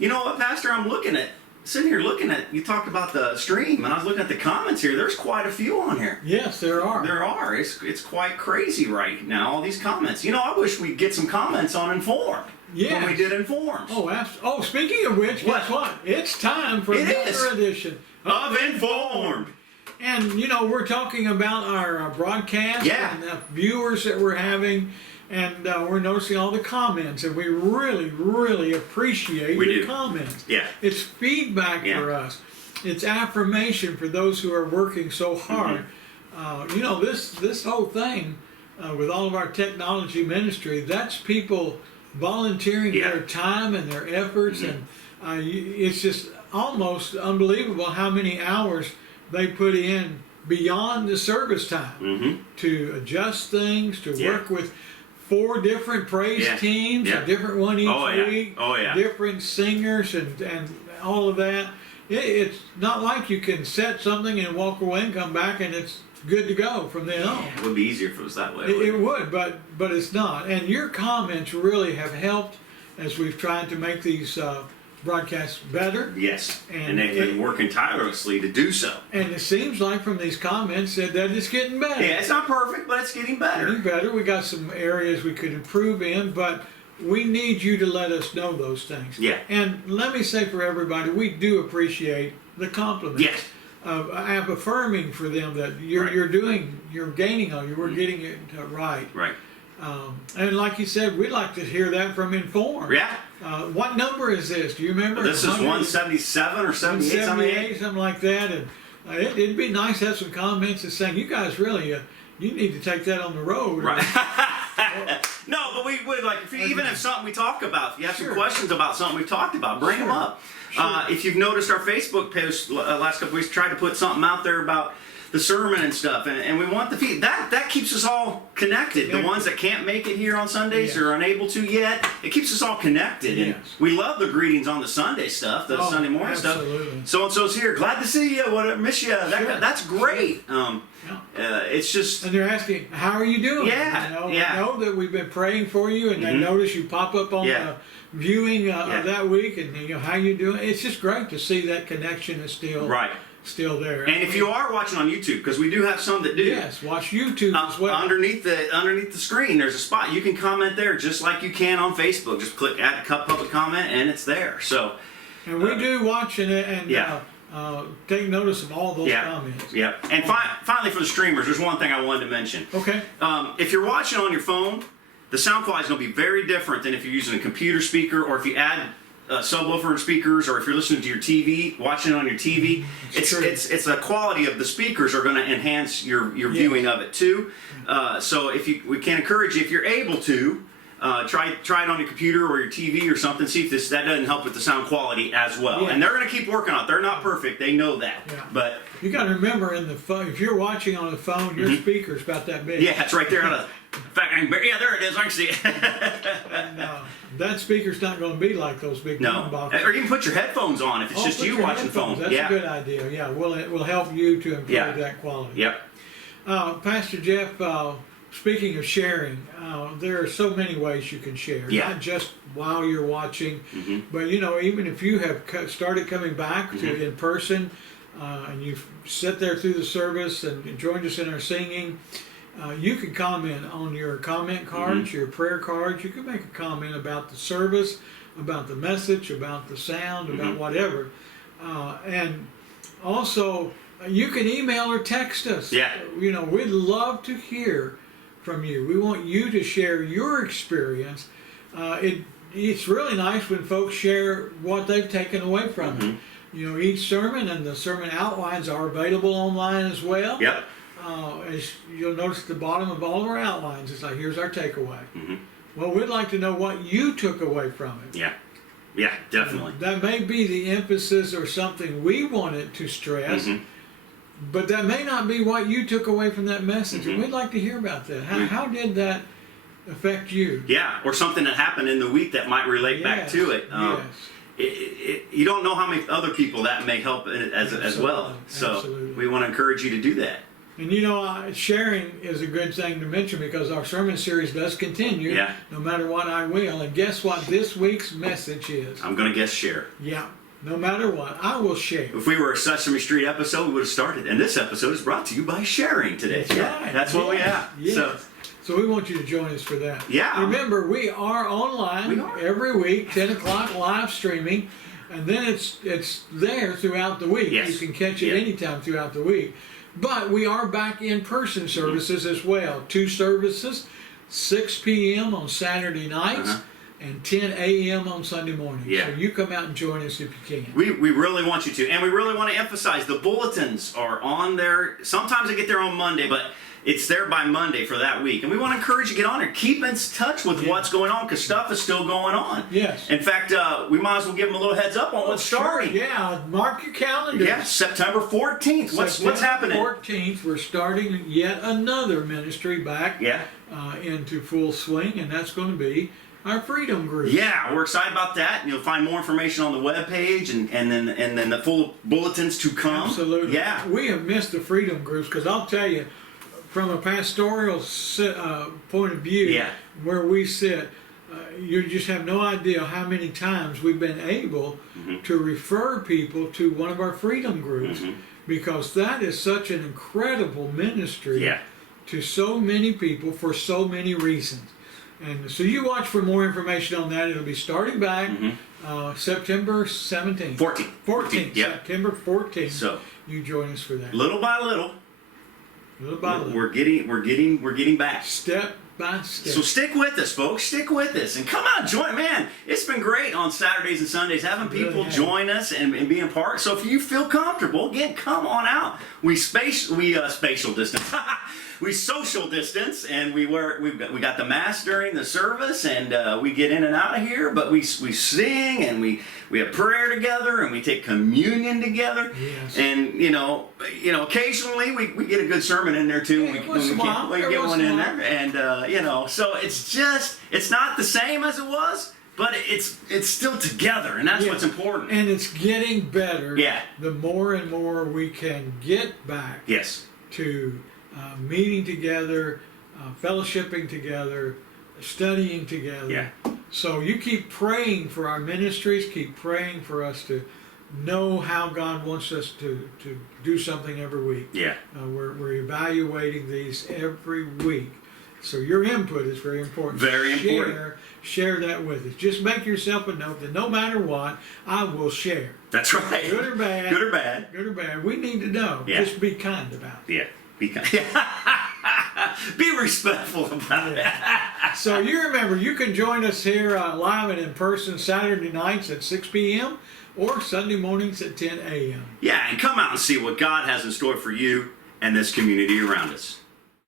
You know what, Pastor? Sitting here looking at, you talked about the stream, and I was looking at the comments here. There's quite a few on here. Yes, there are. There are. It's quite crazy right now, all these comments. You know, I wish we'd get some comments on Informed. Yes. When we did Informed. Oh, speaking of which, guess what? It's time for another edition of Informed. And, you know, we're talking about our broadcast and the viewers that we're having. And we're noticing all the comments, and we really, really appreciate your comments. Yeah. It's feedback for us. It's affirmation for those who are working so hard. You know, this whole thing with all of our technology ministry, that's people volunteering their time and their efforts, and it's just almost unbelievable how many hours they put in beyond the service time to adjust things, to work with 4 different praise teams, a different one each week, different singers, and all of that. It's not like you can set something and walk away and come back and it's good to go from then on. It would be easier if it was that way. It would, but it's not. And your comments really have helped as we've tried to make these broadcasts better. Yes, and they've been working tirelessly to do so. And it seems like from these comments that it's getting better. Yeah, it's not perfect, but it's getting better. Getting better. We got some areas we could improve in, but we need you to let us know those things. Yeah. And let me say for everybody, we do appreciate the compliments. Yes. Of affirming for them that you're gaining on you. We're getting it right. Right. And like you said, we'd like to hear that from Informed. Yeah. What number is this? Do you remember? This is 177 or 78, 178, something like that. And it'd be nice to have some comments and saying, you guys really, you need to take that on the road. Right. No, but we would like, even if something we talk about, if you have some questions about something we've talked about, bring them up. If you've noticed our Facebook post last couple weeks, tried to put something out there about the sermon and stuff, and we want the feed. That keeps us all connected. The ones that can't make it here on Sundays or unable to yet, it keeps us all connected. And we love the greetings on the Sunday stuff, the Sunday morning stuff. So and so's here. Glad to see you. Miss you. That's great. It's just. And they're asking, how are you doing? I know that we've been praying for you, and I notice you pop up on the viewing that week, and you know how you doing. It's just great to see that connection is still there. And if you are watching on YouTube, because we do have some that do. Yes, watch YouTube as well. Underneath the screen, there's a spot. You can comment there just like you can on Facebook. Just click add public comment, and it's there. So. And we do watch and take notice of all those comments. Yeah. And finally, for the streamers, there's one thing I wanted to mention. Okay. If you're watching on your phone, the sound quality is going to be very different than if you're using a computer speaker, or if you add subwoofer and speakers, or if you're listening to your TV, watching it on your TV. It's the quality of the speakers are going to enhance your viewing of it too. So we can encourage you, if you're able to, try it on your computer or your TV or something. See if that doesn't help with the sound quality as well. And they're going to keep working on it. They're not perfect. They know that. But you got to remember, in the phone, if you're watching on the phone, your speaker's about that big. Yeah, it's right there. In fact, there it is. I can see it. And that speaker's not going to be like those big boxes. Or you can put your headphones on if it's just you watching the phone. That's a good idea. Yeah, we'll help you to improve that quality. Yep. Pastor Jeff, speaking of sharing, there are so many ways you can share. Not just while you're watching, but you know, even if you have started coming back to in person, and you've sat there through the service and joined us in our singing, you can comment on your comment cards, your prayer cards. You can make a comment about the service, about the message, about the sound, about whatever. And also, you can email or text us. Yeah. You know, we'd love to hear from you. We want you to share your experience. It's really nice when folks share what they've taken away from it. You know, each sermon and the sermon outlines are available online as well. Yep. As you'll notice at the bottom of all of our outlines, it's like, here's our takeaway. Well, we'd like to know what you took away from it. Yeah, definitely. That may be the emphasis or something we wanted to stress, but that may not be what you took away from that message. And we'd like to hear about that. How did that affect you? Yeah, or something that happened in the week that might relate back to it. You don't know how many other people that may help as well. So we want to encourage you to do that. And you know, sharing is a good thing to mention because our sermon series does continue. Yeah. No matter what, I will. And guess what this week's message is? I'm going to guess share. Yeah. No matter what, I will share. If we were a Sesame Street episode, we would have started. And this episode is brought to you by Sharing today. That's right. That's what we have. Yes. So we want you to join us for that. Yeah. Remember, we are online We are. every week, 10 o'clock live streaming. And then it's there throughout the week. Yes. You can catch it Yeah. anytime throughout the week. But we are back in person services as well. 2 services, 6 p.m. on Saturday nights Uh-huh. and 10 a.m. on Sunday mornings. Yeah. So you come out and join us if you can. We really want you to. And we really want to emphasize the bulletins are on there. Sometimes they get there on Monday, but it's there by Monday for that week. And we want to encourage you to get on there. Keep in touch with what's going on because stuff is still going on. Yes. In fact, we might as well give them a little heads up on what's starting. Sure, yeah, mark your calendar. Yeah, September 14th. What's happening? 14th, we're starting yet another ministry back Yeah. into full swing, and that's going to be our Freedom Group. Yeah, we're excited about that. You'll find more information on the webpage and then the full bulletins to come. Absolutely. Yeah. We have missed the Freedom Groups because I'll tell you, from a pastoral point of view, Yeah. where we sit, you just have no idea how many times we've been able to refer people to one of our Freedom Groups because that is such an incredible ministry Yeah. to so many people for so many reasons. And so you watch for more information on that. It'll be starting back September 17th. 14th. 14th. Yep. September 14th. So you join us for that. little by little, Little by little. we're getting back. Step by step. So stick with us, folks. Stick with us, and come on, join. Man, it's been great on Saturdays and Sundays having people Really has. join us and being part. So if you feel comfortable, again, come on out. We spatial distance. We social distance, and we got the mass during the service, and we get in and out of here. But we sing, and we have prayer together, and we take communion together. Yes. And you know, occasionally we get a good sermon in there too. Yeah, once in a while. We Every get once one in a in while. there, and so it's not the same as it was, but it's still together, and that's Yeah. what's important. And it's getting better. Yeah. The more and more we can get back Yes. to meeting together, fellowshipping together, studying together. Yeah. So you keep praying for our ministries. Keep praying for us to know how God wants us to do something every week. Yeah. We're evaluating these every week. So your input is very important. Very important. Share that with us. Just make yourself a note that no matter what, I will share. That's right. Good or bad. Good or bad. Good or bad. We need to know. Yeah. Just be kind about it. Yeah. Be kind. Be respectful about it. So you remember, you can join us here live and in person Saturday nights at 6 p.m. or Sunday mornings at 10 a.m. Yeah, and come out and see what God has in store for you and this community around us.